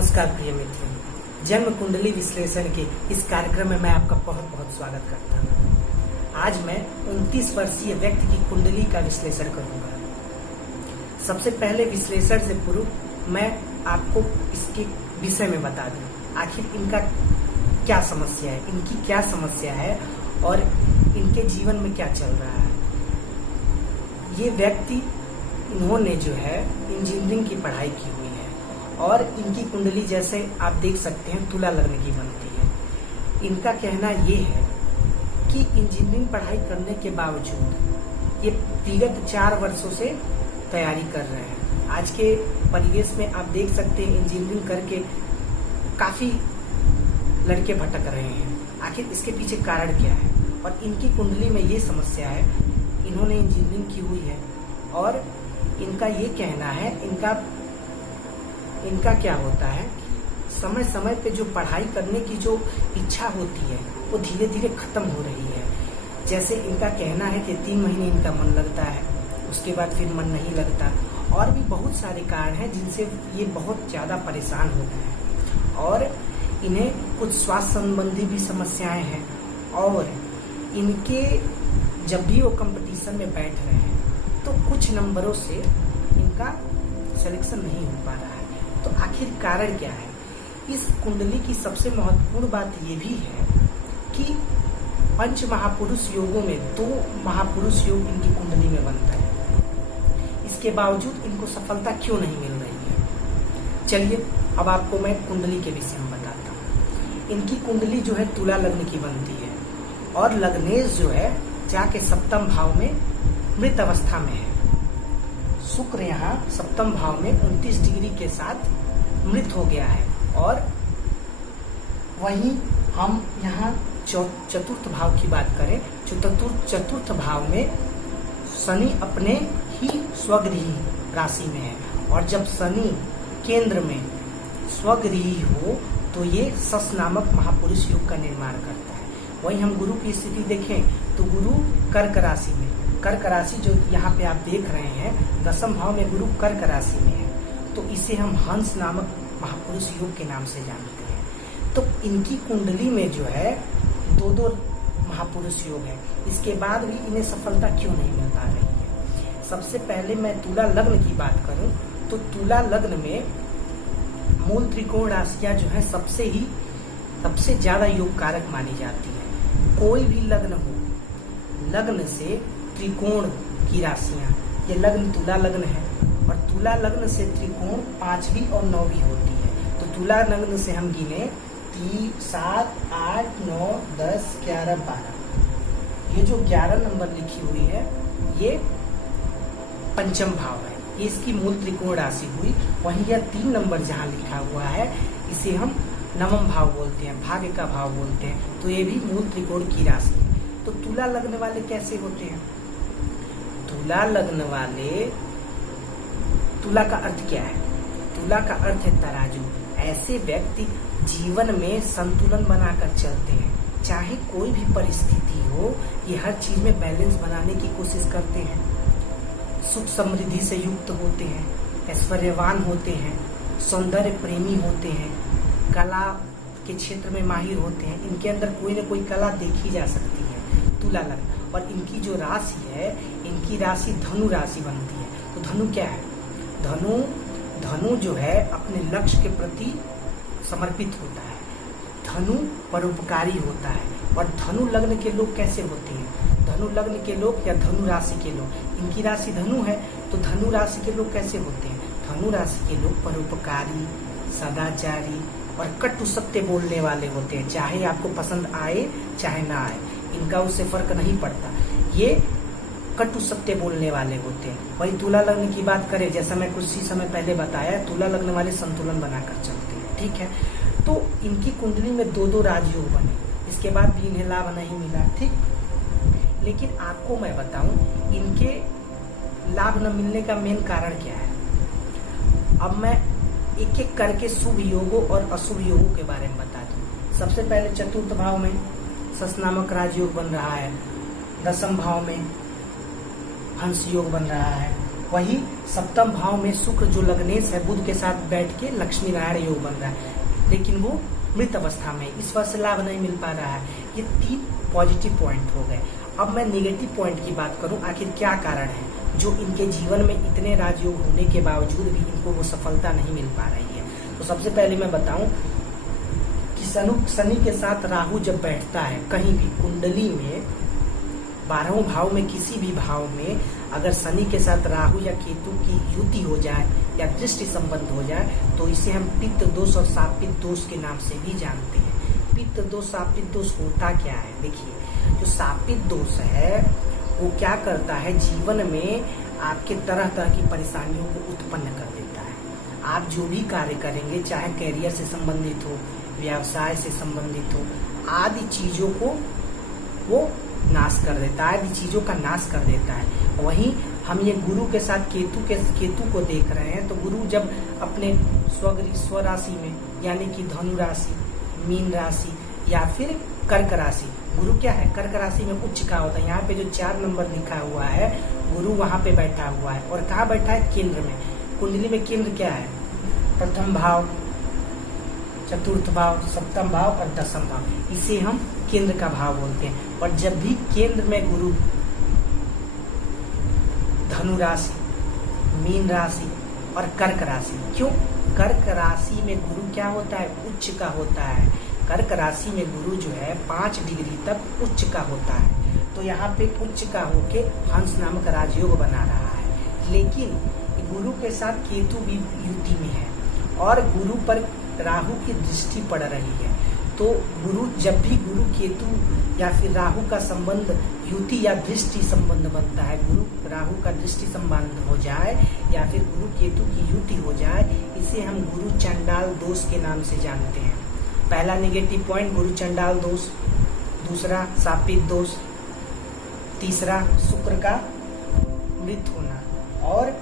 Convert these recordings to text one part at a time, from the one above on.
नमस्कार प्रिय मित्रों, जन्म कुंडली विश्लेषण के इस कार्यक्रम में मैं आपका बहुत बहुत स्वागत करता हूँ। आज मैं 29 वर्षीय व्यक्ति की कुंडली का विश्लेषण करूंगा। सबसे पहले विश्लेषण से पूर्व मैं आपको इसके विषय में बता दूं, आखिर इनका क्या समस्या है, इनकी क्या समस्या है और इनके जीवन में क्या चल रहा है। ये व्यक्ति, इन्होंने जो है इंजीनियरिंग की पढ़ाई की हुई है और इनकी कुंडली जैसे आप देख सकते हैं तुला लग्न की बनती है। इनका कहना ये है कि इंजीनियरिंग पढ़ाई करने के बावजूद ये विगत 4 वर्षों से तैयारी कर रहे हैं। आज के परिवेश में आप देख सकते हैं इंजीनियरिंग करके काफी लड़के भटक रहे हैं। आखिर इसके पीछे कारण क्या है? और इनकी कुंडली में ये समस्या है, इन्होंने इंजीनियरिंग की हुई है और इनका ये कहना है, इनका क्या होता है, समय समय पे जो पढ़ाई करने की जो इच्छा होती है वो धीरे धीरे खत्म हो रही है। जैसे इनका कहना है कि 3 महीने इनका मन लगता है, उसके बाद फिर मन नहीं लगता। और भी बहुत सारे कारण हैं जिनसे ये बहुत ज्यादा परेशान हो गए हैं और इन्हें कुछ स्वास्थ्य संबंधी भी समस्याएं हैं। और इनके जब भी वो कंपटीशन में बैठ रहे हैं तो कुछ नंबरों से इनका सिलेक्शन नहीं हो पा रहा है। तो आखिर कारण क्या है? इस कुंडली की सबसे महत्वपूर्ण बात ये भी है कि पंच महापुरुष योगों में 2 महापुरुष योग इनकी कुंडली में बनता है। इसके बावजूद इनको सफलता क्यों नहीं मिल रही है? चलिए अब आपको मैं कुंडली के विषय में बताता हूँ। इनकी कुंडली जो है तुला लग्न की बनती है और लग्नेश जो है जाके 7th भाव में मृत अवस्था में है। शुक्र यहाँ 7th भाव में 29 डिग्री के साथ मृत हो गया है। और वहीं हम यहाँ चतुर्थ भाव की बात करें, चतुर्थ भाव में शनि अपने ही स्वगृही राशि में है। और जब शनि केंद्र में स्वगृही हो तो ये सस नामक महापुरुष योग का निर्माण करता है। वहीं हम गुरु की स्थिति देखें तो गुरु कर्क राशि में, कर्क राशि जो यहाँ पे आप देख रहे हैं 10th भाव में गुरु कर्क राशि में है, तो इसे हम हंस नामक महापुरुष योग के नाम से जानते हैं। तो इनकी कुंडली में जो है 2 महापुरुष योग है। इसके बाद भी इन्हें सफलता क्यों नहीं मिल पा रही है? सबसे पहले मैं तुला लग्न की बात करूं तो तुला लग्न में मूल त्रिकोण राशियां जो है सबसे ज्यादा योग कारक मानी जाती है। कोई भी लग्न हो, लग्न से त्रिकोण की राशियां, ये लग्न तुला लग्न है और तुला लग्न से त्रिकोण 5वीं और 9वीं होती है। तो तुला लग्न से हम गिने 3, 7, 8, 9, 10, 11, 12। ये जो 11 नंबर लिखी हुई है ये 5th भाव है, ये इसकी मूल त्रिकोण राशि हुई। वहीं यह 3 नंबर जहाँ लिखा हुआ है इसे हम 9th भाव बोलते हैं, भाग्य का भाव बोलते हैं। तो ये भी मूल त्रिकोण की राशि है। तो तुला लग्न वाले कैसे होते हैं? तुला लग्न वाले, तुला का अर्थ क्या है? तुला का अर्थ है तराजू। ऐसे व्यक्ति जीवन में संतुलन बनाकर चलते हैं। चाहे कोई भी परिस्थिति हो, ये हर चीज में बैलेंस बनाने की कोशिश करते हैं। सुख समृद्धि से युक्त होते हैं, ऐश्वर्यवान होते हैं, सौंदर्य प्रेमी होते हैं, कला के क्षेत्र में माहिर होते हैं। इनके अंदर कोई न कोई कला देखी जा सकती है। तुला लग्न और इनकी जो राशि है, इनकी राशि धनु राशि बनती है। तो धनु क्या है? धनु जो है अपने लक्ष्य के प्रति समर्पित होता है। धनु परोपकारी होता है। और धनु लग्न के लोग कैसे होते हैं? धनु लग्न के लोग या धनु राशि के लोग, इनकी राशि धनु है तो धनु राशि के लोग कैसे होते हैं? धनु राशि के लोग परोपकारी, सदाचारी और कटु सत्य बोलने वाले होते हैं। चाहे आपको पसंद आए चाहे ना आए, इनका उससे फर्क नहीं पड़ता। ये कटु सत्य बोलने वाले होते हैं। वही तुला लग्न की बात करें, जैसा मैं कुछ ही समय पहले बताया, तुला लग्न वाले संतुलन बनाकर चलते हैं। ठीक है, तो इनकी कुंडली में 2 राजयोग बने, इसके बाद भी इन्हें लाभ नहीं मिला। ठीक, लेकिन आपको मैं बताऊं इनके लाभ न मिलने का मेन कारण क्या है। अब मैं एक एक करके शुभ योगों और अशुभ योगों के बारे में बता दूं। सबसे पहले 4th भाव में सस नामक राजयोग बन रहा है, 10th भाव में हंस योग बन रहा है, वही सप्तम भाव में शुक्र जो लग्नेश है बुध के साथ बैठ के लक्ष्मी नारायण योग बन रहा है, लेकिन वो मृत अवस्था में, इस वजह से लाभ नहीं मिल पा रहा है। ये 3 पॉजिटिव पॉइंट हो गए। अब मैं नेगेटिव पॉइंट की बात करूं, आखिर क्या कारण है जो इनके जीवन में इतने राजयोग होने के बावजूद भी इनको वो सफलता नहीं मिल पा रही है। तो सबसे पहले मैं बताऊं कि शनि के साथ राहु जब बैठता है कहीं भी कुंडली में 12वें भाव में किसी भी भाव में अगर शनि के साथ राहु या केतु की युति हो जाए या दृष्टि संबंध हो जाए तो इसे हम पित्त दोष और शापित दोष के नाम से भी जानते हैं। पित्त दोष शापित दोष होता क्या है? देखिए, जो शापित दोष है वो क्या करता है, जीवन में आपके तरह तरह की परेशानियों को उत्पन्न कर देता है। आप जो भी कार्य करेंगे, चाहे कैरियर से संबंधित हो, व्यवसाय से संबंधित हो, आदि चीजों को वो नाश कर देता है, आदि चीजों का नाश कर देता है। वहीं हम ये गुरु के साथ केतु को देख रहे हैं, तो गुरु जब अपने स्वराशि में यानी कि धनु राशि, मीन राशि या फिर कर्क राशि, गुरु क्या है कर्क राशि में उच्च का होता है। यहाँ पे जो 4 नंबर लिखा हुआ है गुरु वहां पे बैठा हुआ है, और कहाँ बैठा है? केंद्र में। कुंडली में केंद्र क्या है? प्रथम भाव, चतुर्थ भाव, सप्तम भाव और दसम भाव, इसे हम केंद्र का भाव बोलते हैं। और जब भी केंद्र में गुरु धनु राशि, मीन राशि और कर्क राशि, क्यों? कर्क राशि में गुरु क्या होता है? उच्च का होता है। कर्क राशि में गुरु जो है 5 डिग्री तक उच्च का होता है। तो यहाँ पे उच्च का होके हंस नामक राजयोग बना रहा है। लेकिन गुरु के साथ केतु भी युति में है और गुरु पर राहु की दृष्टि पड़ रही है। तो गुरु जब भी गुरु केतु या फिर राहु का संबंध युति या दृष्टि संबंध बनता है, गुरु राहु का दृष्टि संबंध हो जाए या फिर गुरु केतु की युति हो जाए, इसे हम गुरु चंडाल दोष के नाम से जानते हैं। पहला नेगेटिव पॉइंट गुरु चंडाल दोष, दूसरा शापित दोष, तीसरा शुक्र का मृत होना। और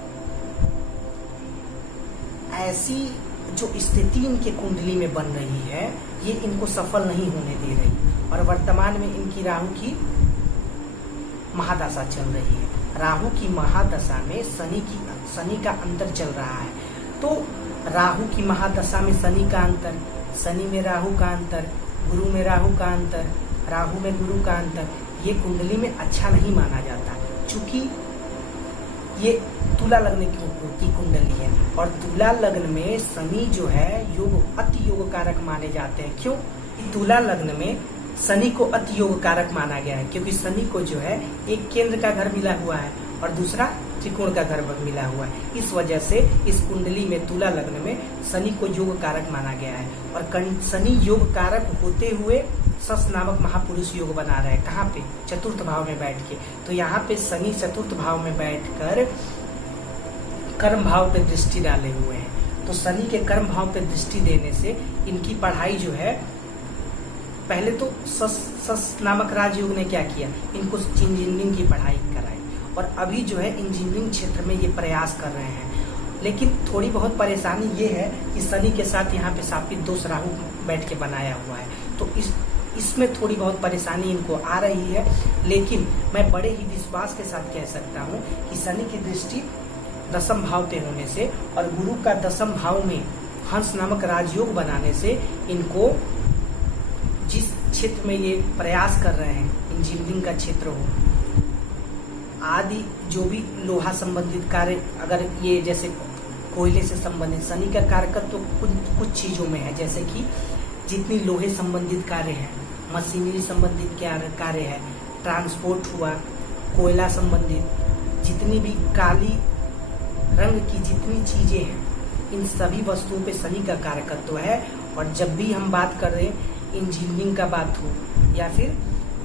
ऐसी जो स्थिति इनके कुंडली में बन रही है ये इनको सफल नहीं होने दे रही। और वर्तमान में इनकी राहु की महादशा चल रही है। राहु की महादशा में शनि का अंतर चल रहा है। तो राहु की महादशा में शनि का अंतर, शनि में राहु का अंतर, गुरु में राहु का अंतर, राहु में गुरु का अंतर, ये कुंडली में अच्छा नहीं माना जाता। चूंकि ये तुला लग्न की कुंडली है और तुला लग्न में शनि जो है योग अति योग कारक माने जाते हैं। क्यों? तुला लग्न में शनि को अति योग कारक माना गया है क्योंकि शनि को जो है एक केंद्र का घर मिला हुआ है और दूसरा त्रिकोण का घर मिला हुआ है। इस वजह से इस कुंडली में तुला लग्न में शनि को योग कारक माना गया है। और शनि योग कारक होते हुए सस नामक महापुरुष योग बना रहे हैं। कहाँ पे? चतुर्थ भाव में बैठ के। तो यहाँ पे शनि चतुर्थ भाव में बैठकर कर्म भाव पे दृष्टि डाले हुए हैं। तो शनि के कर्म भाव पे दृष्टि देने से इनकी पढ़ाई जो है, पहले तो सस नामक राजयोग ने क्या किया, इनको इंजीनियरिंग की पढ़ाई कराई और अभी जो है इंजीनियरिंग क्षेत्र में ये प्रयास कर रहे हैं। लेकिन थोड़ी बहुत परेशानी ये है कि शनि के साथ यहाँ पे शापित दोष राहु बैठ के बनाया हुआ है, तो इसमें थोड़ी बहुत परेशानी इनको आ रही है। लेकिन मैं बड़े ही विश्वास के साथ कह सकता हूँ कि शनि की दृष्टि दसम भाव पे होने से और गुरु का दसम भाव में हंस नामक राजयोग बनाने से इनको जिस क्षेत्र में ये प्रयास कर रहे हैं, इंजीनियरिंग का क्षेत्र हो आदि जो भी लोहा संबंधित कार्य, अगर ये जैसे कोयले से संबंधित, शनि का कारकत्व तो कुछ चीजों में है, जैसे कि जितनी लोहे संबंधित कार्य है, मशीनरी संबंधित कार्य है, ट्रांसपोर्ट हुआ, कोयला संबंधित जितनी भी काली रंग की जितनी चीजें हैं, इन सभी वस्तुओं पे शनि का कारकत्व है। और जब भी हम बात कर रहे हैं इंजीनियरिंग का बात हो या फिर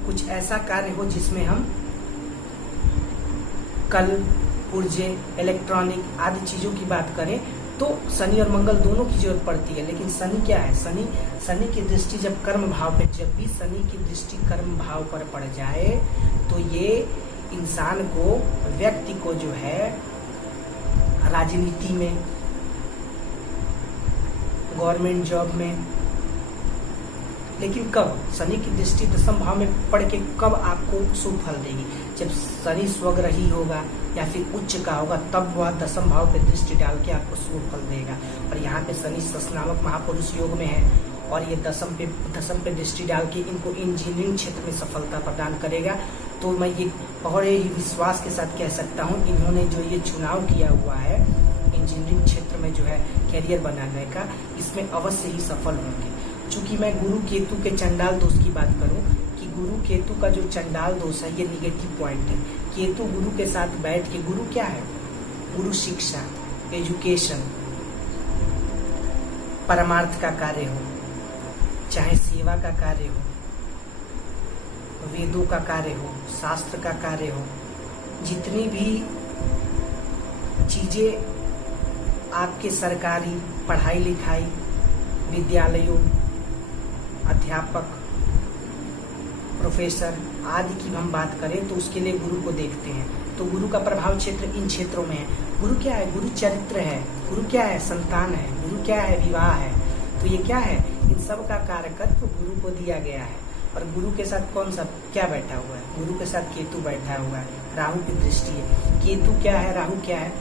कुछ ऐसा कार्य हो जिसमें हम कल, पुर्जे, इलेक्ट्रॉनिक आदि चीजों की बात करें तो शनि और मंगल दोनों की जरूरत पड़ती है। लेकिन शनि क्या है, शनि की दृष्टि जब कर्म भाव पे, जब भी शनि की दृष्टि कर्म भाव पर पड़ जाए तो ये इंसान को, व्यक्ति को जो है राजनीति में, गवर्नमेंट जॉब में लेकिन कब? शनि की दृष्टि दशम भाव में पड़ के कब आपको शुभ फल देगी? जब शनि स्वग्रही होगा या फिर उच्च का होगा, तब वह दशम भाव पे दृष्टि डाल के आपको शुभ फल देगा। और यहाँ पे शनि सस नामक महापुरुष योग में है और ये दशम पे दृष्टि डाल के इनको इंजीनियरिंग क्षेत्र में सफलता प्रदान करेगा। तो मैं ये बड़े ही विश्वास के साथ कह सकता हूँ, इन्होंने जो ये चुनाव किया हुआ है इंजीनियरिंग क्षेत्र में जो है कैरियर बनाने का, इसमें अवश्य ही सफल होंगे। चूंकि मैं गुरु केतु के चंडाल दोष की बात करूं कि गुरु केतु का जो चंडाल दोष है ये निगेटिव पॉइंट है। केतु गुरु के साथ बैठ के, गुरु क्या है? गुरु शिक्षा, एजुकेशन, परमार्थ का कार्य हो, चाहे सेवा का कार्य हो, वेदों का कार्य हो, शास्त्र का कार्य हो, जितनी भी चीजें आपके सरकारी पढ़ाई लिखाई, विद्यालयों, अध्यापक, प्रोफेसर आदि की हम बात करें तो उसके लिए गुरु को देखते हैं। तो गुरु का प्रभाव क्षेत्र इन क्षेत्रों में है। गुरु क्या है? गुरु चरित्र है। गुरु क्या है? संतान है। गुरु क्या है? विवाह है। तो ये क्या है? इन सब का कारकत्व गुरु को दिया गया है। और गुरु के साथ कौन सा क्या बैठा हुआ है? गुरु के साथ केतु बैठा हुआ है, राहु की दृष्टि है। केतु क्या है? राहु क्या है?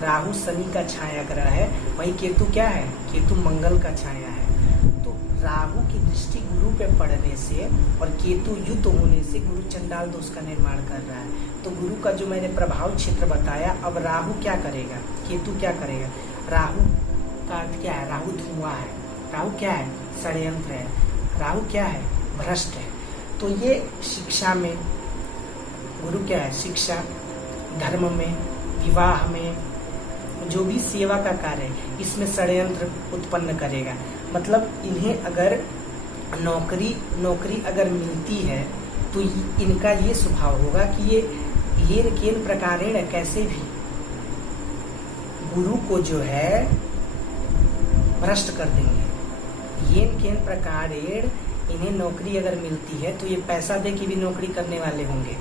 राहु शनि का छाया ग्रह है, वही केतु क्या है? केतु मंगल का छाया है। तो राहु की दृष्टि गुरु पे पड़ने से और केतु युक्त होने से गुरु चंडाल दोष का निर्माण कर रहा है। तो गुरु का जो मैंने प्रभाव क्षेत्र बताया, अब राहु क्या करेगा? केतु क्या करेगा? राहु का अर्थ क्या है? राहु धुआं है। राहु क्या है? षड्यंत्र है। राहु क्या है? भ्रष्ट है। तो ये शिक्षा में गुरु क्या है? शिक्षा, धर्म में, विवाह में, जो भी सेवा का कार्य है इसमें षड्यंत्र उत्पन्न करेगा। मतलब इन्हें अगर नौकरी अगर मिलती है तो इनका ये स्वभाव होगा कि ये केन प्रकारेण कैसे भी गुरु को जो है भ्रष्ट कर देंगे। ये केन प्रकारेण इन्हें नौकरी अगर मिलती है तो ये पैसा दे के भी नौकरी करने वाले होंगे।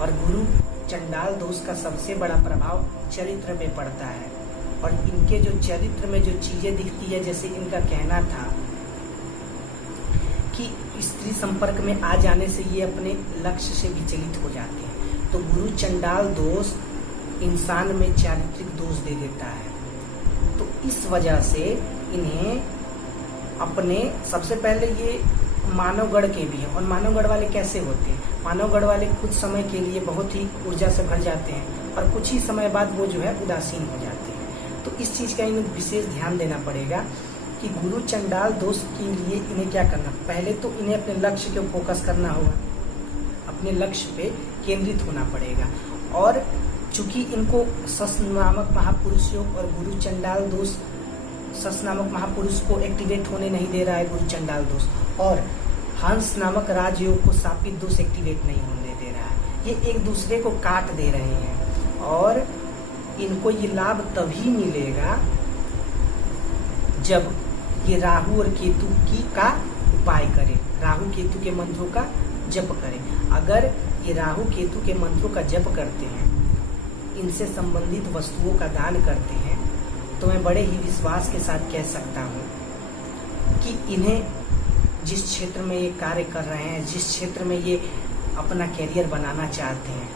और गुरु चंडाल दोष का सबसे बड़ा प्रभाव चरित्र पे पड़ता है। और इनके जो चरित्र में जो चीजें दिखती है, जैसे इनका कहना था कि स्त्री संपर्क में आ जाने से ये अपने लक्ष्य से विचलित हो जाते हैं। तो गुरु चंडाल दोष इंसान में चारित्रिक दोष दे देता है। तो इस वजह से इन्हें अपने, सबसे पहले ये मानवगढ़ के भी हैं। और मानवगढ़ वाले कैसे होते हैं? मानवगढ़ वाले कुछ समय के लिए बहुत ही ऊर्जा से भर जाते हैं और कुछ ही समय बाद वो जो है उदासीन हो जाते हैं। तो इस चीज का इन्हें विशेष ध्यान देना पड़ेगा कि गुरु चंडाल दोष के लिए इन्हें क्या करना। पहले तो इन्हें अपने लक्ष्य के फोकस करना होगा, अपने लक्ष्य पे केंद्रित होना पड़ेगा। और चूंकि इनको सस नामक महापुरुष योग और गुरु चंडाल दोष, सस नामक महापुरुष को एक्टिवेट होने नहीं दे रहा है गुरु चंडाल दोष, और हंस नामक राजयोग को शापित दोष एक्टिवेट नहीं होने दे रहा है। ये एक दूसरे को काट दे रहे हैं और इनको ये लाभ तभी मिलेगा जब ये राहु और केतु की का उपाय करें, राहु केतु के मंत्रों का जप करें। अगर ये राहु केतु के मंत्रों का जप करते हैं, इनसे संबंधित वस्तुओं का दान करते हैं, तो मैं बड़े ही विश्वास के साथ कह सकता हूँ कि इन्हें जिस क्षेत्र में ये कार्य कर रहे हैं, जिस क्षेत्र में ये अपना कैरियर बनाना चाहते हैं,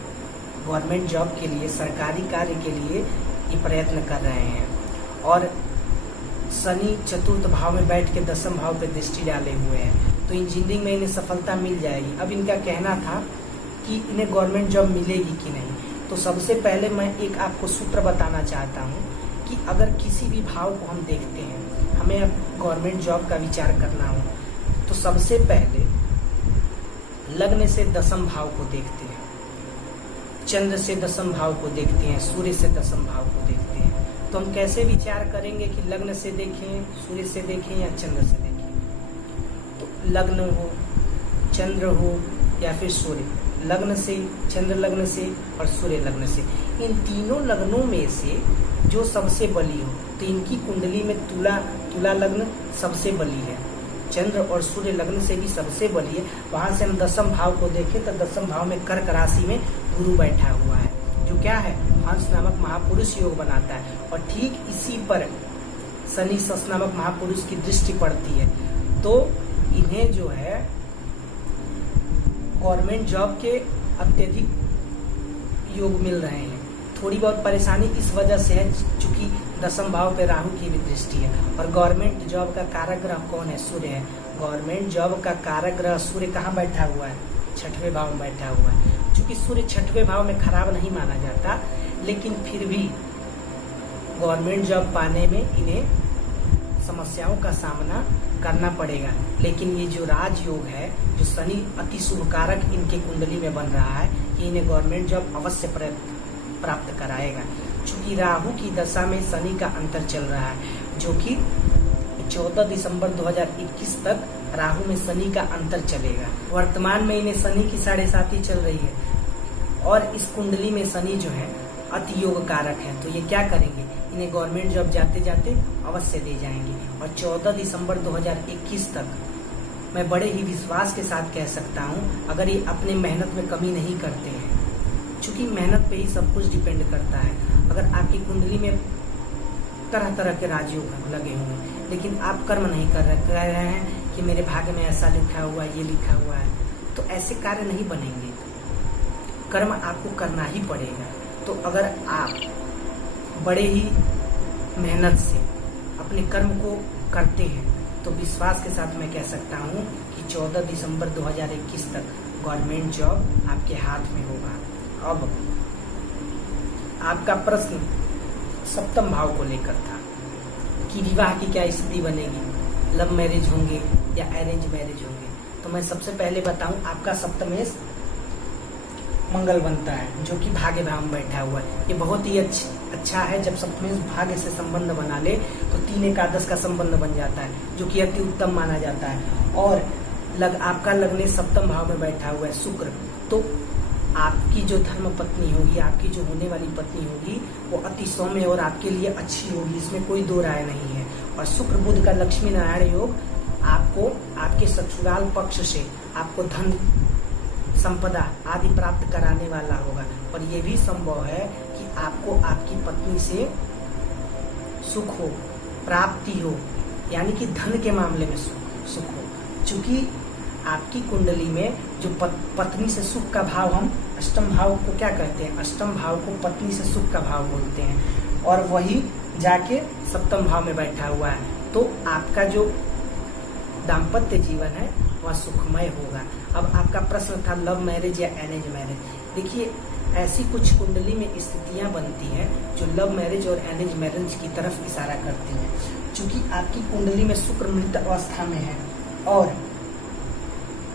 गवर्नमेंट जॉब के लिए, सरकारी कार्य के लिए ये प्रयत्न कर रहे हैं। और शनि चतुर्थ भाव में बैठ के दसम भाव पे दृष्टि डाले हुए हैं, तो इंजीनियरिंग में इन्हें सफलता मिल जाएगी। अब इनका कहना था कि इन्हें गवर्नमेंट जॉब मिलेगी कि नहीं। तो सबसे पहले मैं एक आपको सूत्र बताना चाहता हूँ कि अगर किसी भी भाव को हम देखते हैं, हमें अब गवर्नमेंट जॉब का विचार करना हो, तो सबसे पहले लग्न से दसम भाव को देखते हैं, चंद्र से दसम भाव को देखते हैं, सूर्य से दसम भाव को देखते हैं। तो हम कैसे विचार करेंगे कि लग्न से देखें, सूर्य से देखें या चंद्र से देखें? तो लग्न हो, चंद्र हो या फिर सूर्य, लग्न से, चंद्र लग्न से और सूर्य लग्न से, इन तीनों लग्नों में से जो सबसे बली हो, तो इनकी कुंडली में तुला लग्न सबसे बली है, चंद्र और सूर्य लग्न से भी सबसे बली है। वहां से हम दसम भाव को देखें तो दसम भाव में कर्क राशि में गुरु बैठा हुआ है, जो क्या है? हंस नामक महापुरुष योग बनाता है। और ठीक इसी पर शनि सस नामक महापुरुष की दृष्टि पड़ती है। तो इन्हें जो है गवर्नमेंट जॉब के अत्यधिक योग मिल रहे हैं। थोड़ी बहुत परेशानी इस वजह से है चूंकि 10वें भाव पे राहु की भी दृष्टि है, और गवर्नमेंट जॉब का कारक ग्रह कौन है? सूर्य है। गवर्नमेंट जॉब का कारक ग्रह सूर्य कहाँ बैठा हुआ है? 6वें भाव में बैठा हुआ है। चूंकि सूर्य 6वें भाव में खराब नहीं माना जाता, लेकिन फिर भी गवर्नमेंट जॉब पाने में इन्हें समस्याओं का सामना करना पड़ेगा। लेकिन ये जो राजयोग है, जो शनि अति शुभ कारक इनके कुंडली में बन रहा है, कि इन्हें गवर्नमेंट जॉब अवश्य प्राप्त कराएगा। चूंकि राहु की दशा में शनि का अंतर चल रहा है, जो कि 14 दिसंबर 2021 तक राहु में शनि का अंतर चलेगा। वर्तमान में इन्हें शनि की 7.5 चल रही है, और इस कुंडली में शनि जो है अति योग कारक है। तो ये क्या करेंगे? इन्हें गवर्नमेंट जॉब जाते जाते अवश्य दे जाएंगे। और 14 दिसंबर 2021 तक मैं बड़े ही विश्वास के साथ कह सकता हूँ, अगर ये अपने मेहनत में कमी नहीं करते हैं, चूंकि मेहनत पे ही सब कुछ डिपेंड करता है। अगर आपकी कुंडली में तरह तरह के राजयोग लगे हुए हैं, लेकिन आप कर्म नहीं कर रहे हैं कि मेरे भाग्य में ऐसा लिखा हुआ है, ये लिखा हुआ है, तो ऐसे कार्य नहीं बनेंगे। कर्म आपको करना ही पड़ेगा। तो अगर आप बड़े ही मेहनत से अपने कर्म को करते हैं, तो विश्वास के साथ मैं कह सकता हूँ कि 14 दिसंबर 2021 तक गवर्नमेंट जॉब आपके हाथ में होगा। अब आपका प्रश्न 7वें भाव को लेकर था कि विवाह की क्या स्थिति बनेगी, लव मैरिज होंगे या अरेंज मैरिज होंगे। तो मैं सबसे पहले बताऊं, आपका सप्तमेश मंगल बनता है, जो कि भाग्य भाव में बैठा हुआ है। ये बहुत ही अच्छा है। जब सप्तमेश भाग्य से संबंध बना ले तो 3 एकादश का संबंध बन जाता है, जो कि अति उत्तम माना जाता है। और आपका लग्न 7वें भाव में बैठा हुआ है शुक्र, तो आपकी जो धर्म पत्नी होगी, आपकी जो होने वाली पत्नी होगी, वो अति सौम्य और आपके लिए अच्छी होगी, इसमें कोई दो राय नहीं है। और शुक्र बुध का लक्ष्मी नारायण योग आपको आपके ससुराल पक्ष से आपको धन संपदा आदि प्राप्त कराने वाला होगा। और ये भी संभव है कि आपको आपकी पत्नी से सुख हो, प्राप्ति हो, यानी कि धन के मामले में सुख हो। चूंकि आपकी कुंडली में जो पत्नी से सुख का भाव, हम अष्टम भाव को क्या कहते हैं? अष्टम भाव को पत्नी से सुख का भाव बोलते हैं, और वही जाके 7वें भाव में बैठा हुआ है। तो आपका जो दाम्पत्य जीवन है वह सुखमय होगा। अब आपका प्रश्न था लव मैरिज या अरेंज मैरिज। देखिए, ऐसी कुछ कुंडली में स्थितियां बनती हैं जो लव मैरिज और अरेंज मैरिज की तरफ इशारा करती हैं। चूंकि आपकी कुंडली में शुक्र मृत अवस्था में है, और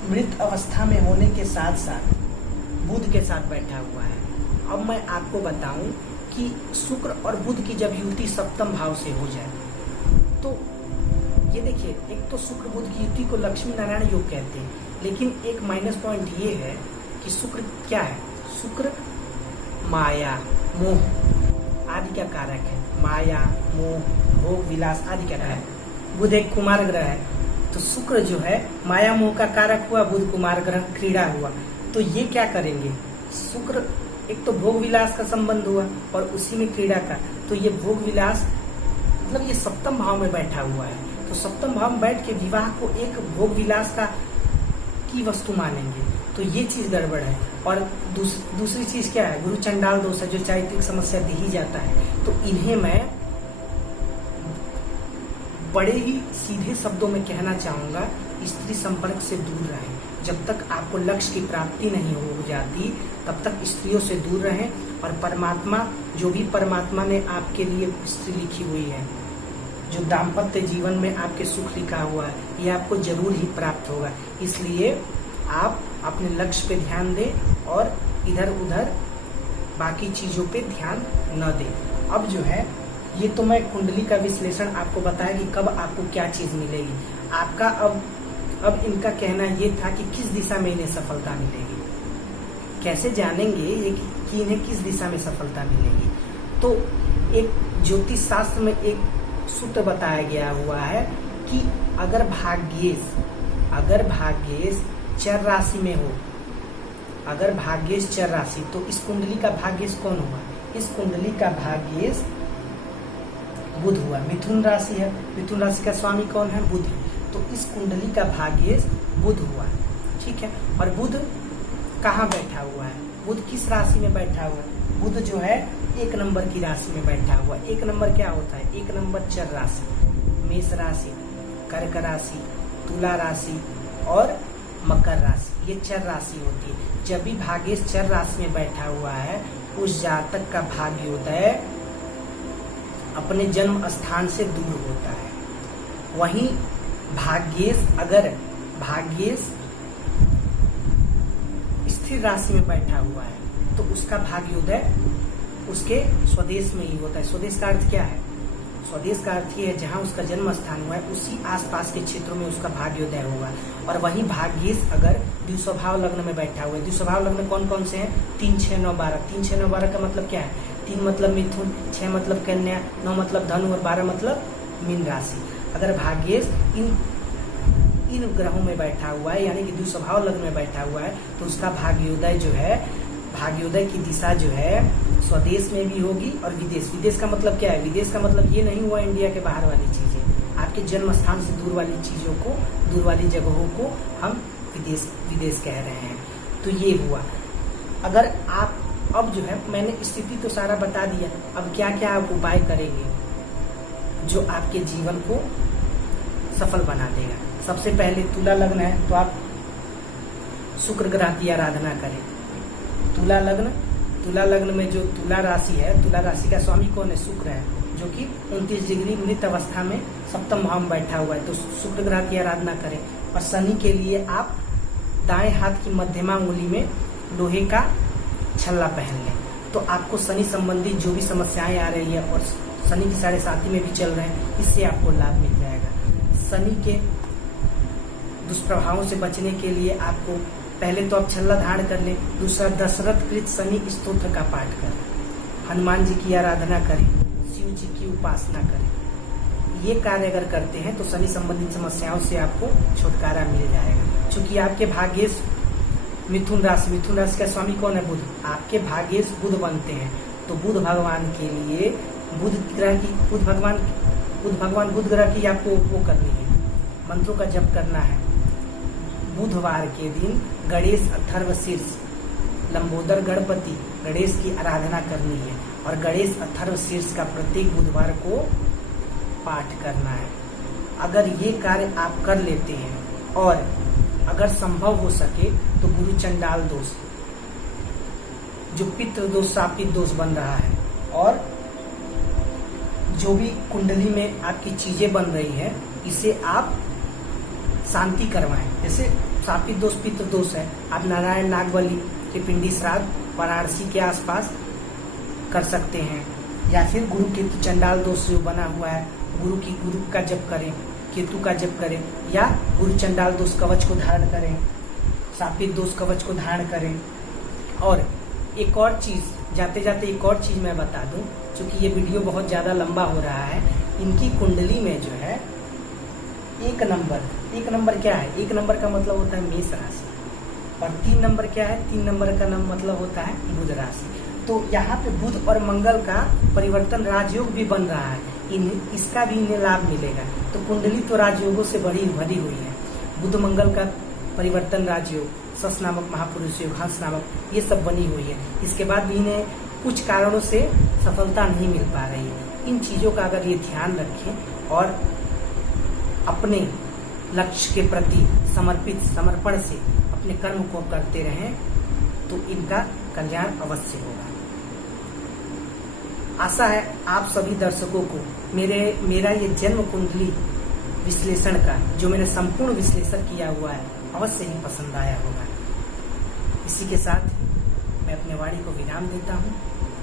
मृत अवस्था में होने के साथ साथ बुध के साथ बैठा हुआ है। अब मैं आपको बताऊं कि शुक्र और बुध की जब युति 7वें भाव से हो जाए, तो ये देखिए, एक तो शुक्र बुध की युति को लक्ष्मी नारायण योग कहते हैं, लेकिन एक माइनस पॉइंट ये है कि शुक्र क्या है? शुक्र माया, मोह आदि का कारक है। माया, मोह, भोग, विलास आदि का कारक। बुध एक कुमार ग्रह है, तो शुक्र जो है माया मोह का कारक हुआ, बुध कुमार ग्रह क्रीड़ा हुआ। तो ये क्या करेंगे? शुक्र एक तो भोग विलास का संबंध हुआ, और उसी में क्रीड़ा का, तो ये भोग विलास मतलब ये 7वें भाव में बैठा हुआ है। तो 7वें भाव में बैठ के विवाह को एक भोग विलास की वस्तु मानेंगे, तो ये चीज गड़बड़ है। और दूसरी चीज क्या है? गुरु चंडाल दोष है, जो चारित्रिक समस्या दी ही जाता है। तो इन्हें मैं बड़े ही सीधे शब्दों में कहना चाहूंगा, स्त्री संपर्क से दूर रहें। जब तक आपको लक्ष्य की प्राप्ति नहीं हो जाती, तब तक स्त्रियों से दूर रहें। और परमात्मा, जो भी परमात्मा ने आपके लिए स्त्री लिखी हुई है, जो दाम्पत्य जीवन में आपके सुख लिखा हुआ है, ये आपको जरूर ही प्राप्त होगा। इसलिए आप अपने लक्ष्य पे ध्यान दें और इधर उधर बाकी चीजों पे ध्यान न दें। अब जो है, ये तो मैं कुंडली का विश्लेषण आपको बताया कि कब आपको क्या चीज मिलेगी। आपका अब इनका कहना ये था कि किस दिशा में इन्हें सफलता मिलेगी, कैसे जानेंगे ये कि इन्हें किस दिशा में सफलता मिलेगी। तो एक ज्योतिष शास्त्र में एक सूत्र बताया गया हुआ है कि अगर भाग्येश चर राशि में हो, अगर भाग्येश चर राशि, तो इस कुंडली का भाग्येश कौन हुआ? इस कुंडली का भाग्येश बुध हुआ। मिथुन राशि है, मिथुन राशि का स्वामी कौन है? बुध। तो इस कुंडली का भाग्येश बुध हुआ, ठीक है। और बुध कहाँ बैठा हुआ है, बुध किस राशि में बैठा हुआ है, बुध जो है 1 नंबर की राशि में बैठा हुआ है। 1 नंबर क्या होता है, 1 नंबर चर राशि, मेष राशि, कर्क राशि, तुला राशि और मकर राशि, ये चर राशि होती है। जब भी भाग्येश चर राशि में बैठा हुआ है, उस जातक का भाग्योदय अपने जन्म स्थान से दूर होता है। वहीं भाग्येश स्थिर राशि में बैठा हुआ है तो उसका भाग्योदय उसके स्वदेश में ही होता है। स्वदेश का अर्थ क्या है, स्वदेश का अर्थ ये है जहाँ उसका जन्म स्थान हुआ है उसी आसपास के क्षेत्रों में उसका भाग्योदय होगा। और वहीं भाग्येश अगर द्विस्वभाव लग्न में बैठा हुआ है, द्विस्वभाव लग्न कौन कौन से हैं, 3, 6, 9, 12। 3, 6, 9, 12 का मतलब क्या है, 3 मतलब मिथुन, 6 मतलब कन्या, 9 मतलब धनु और 12 मतलब मीन राशि। अगर भाग्येश इन ग्रहों में बैठा हुआ है यानी कि द्विस्वभाव लग्न में बैठा हुआ है तो उसका भाग्योदय जो है, भाग्योदय की दिशा जो है स्वदेश में भी होगी और विदेश का मतलब क्या है, विदेश का मतलब ये नहीं हुआ इंडिया के बाहर वाली चीजें, आपके जन्म स्थान से दूर वाली चीजों को, दूर वाली जगहों को हम विदेश कह रहे हैं। तो ये हुआ। अगर आप अब जो है मैंने स्थिति तो सारा बता दिया, अब क्या क्या आप उपाय करेंगे जो आपके जीवन को सफल बना देगा। सबसे पहले तुला लग्न है तो आप शुक्र ग्रह की आराधना करें। तुला लग्न में जो तुला राशि है, तुला राशि का स्वामी कौन है, शुक्र है, जो कि 29 डिग्री मृत अवस्था में सप्तम भाव में बैठा हुआ है। तो शुक्र ग्रह की आराधना करें। और शनि के लिए आप दाएं हाथ की मध्यमा उंगली में लोहे का छल्ला पहन लें तो आपको शनि संबंधी जो भी समस्याएं आ रही है और शनि की 7.5 में भी चल रहे हैं, इससे आपको लाभ मिल जाएगा। शनि के दुष्प्रभावों से बचने के लिए आपको पहले तो आप छल्ला धारण कर लें, दूसरा दशरथ कृत शनि स्तोत्र का पाठ करें, हनुमान जी की आराधना करें, शिव जी की उपासना करें। ये कार्य अगर करते हैं तो शनि संबंधित समस्याओं से आपको छुटकारा मिल जाएगा। क्योंकि आपके भाग्येश मिथुन राशि का स्वामी कौन है, बुध, आपके भाग्येश बुध बनते हैं। तो बुध भगवान के लिए बुध ग्रह की आपको वो करनी है, मंत्रों का जप करना है। बुधवार के दिन गणेश अथर्व शीर्ष, लंबोदर गणपति गणेश की आराधना करनी है और गणेश अथर्व शीर्ष का प्रत्येक बुधवार को पाठ करना है। अगर ये कार्य आप कर लेते हैं और अगर संभव हो सके तो गुरु चंडाल दोष, जो पितृ दोष, शापित दोष बन रहा है और जो भी कुंडली में आपकी चीजें बन रही है, इसे आप शांति करवाएं। जैसे शापित दोष, पितृ दोष है, आप नारायण नागबली के पिंडी श्राद्ध वाराणसी के आसपास कर सकते हैं। या फिर गुरु केतु चंडाल दोष जो बना हुआ है, गुरु का जप करें, केतु का जप करें, या गुरु चंडाल दोष कवच को धारण करें, शापित दोष कवच को धारण करें। और एक और चीज, जाते जाते एक और चीज मैं बता दूं, क्योंकि ये वीडियो बहुत ज्यादा लंबा हो रहा है। इनकी कुंडली में जो है 1 नंबर क्या है, 1 नंबर का मतलब होता है मेष राशि और 3 नंबर क्या है, 3 नंबर का नाम मतलब होता है बुध राशि। तो यहाँ पे बुध और मंगल का परिवर्तन राजयोग भी बन रहा है, इसका भी इन्हें लाभ मिलेगा। तो कुंडली तो राजयोगों से भरी हुई है। बुध मंगल का परिवर्तन राजयोग, सस नामक महापुरुष योग, हंस नामक, ये सब बनी हुई है। इसके बाद भी इन्हें कुछ कारणों से सफलता नहीं मिल पा रही है। इन चीजों का अगर ये ध्यान रखें और अपने लक्ष्य के प्रति समर्पण से अपने कर्म को करते रहें तो इनका कल्याण अवश्य होगा। आशा है आप सभी दर्शकों को मेरा ये जन्म कुंडली विश्लेषण का जो मैंने संपूर्ण विश्लेषण किया हुआ है अवश्य ही पसंद आया होगा। इसी के साथ मैं अपने वाणी को विराम देता हूँ।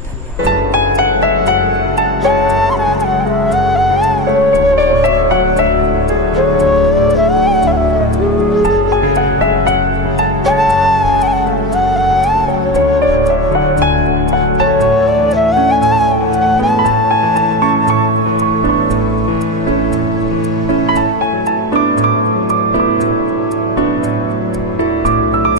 धन्यवाद।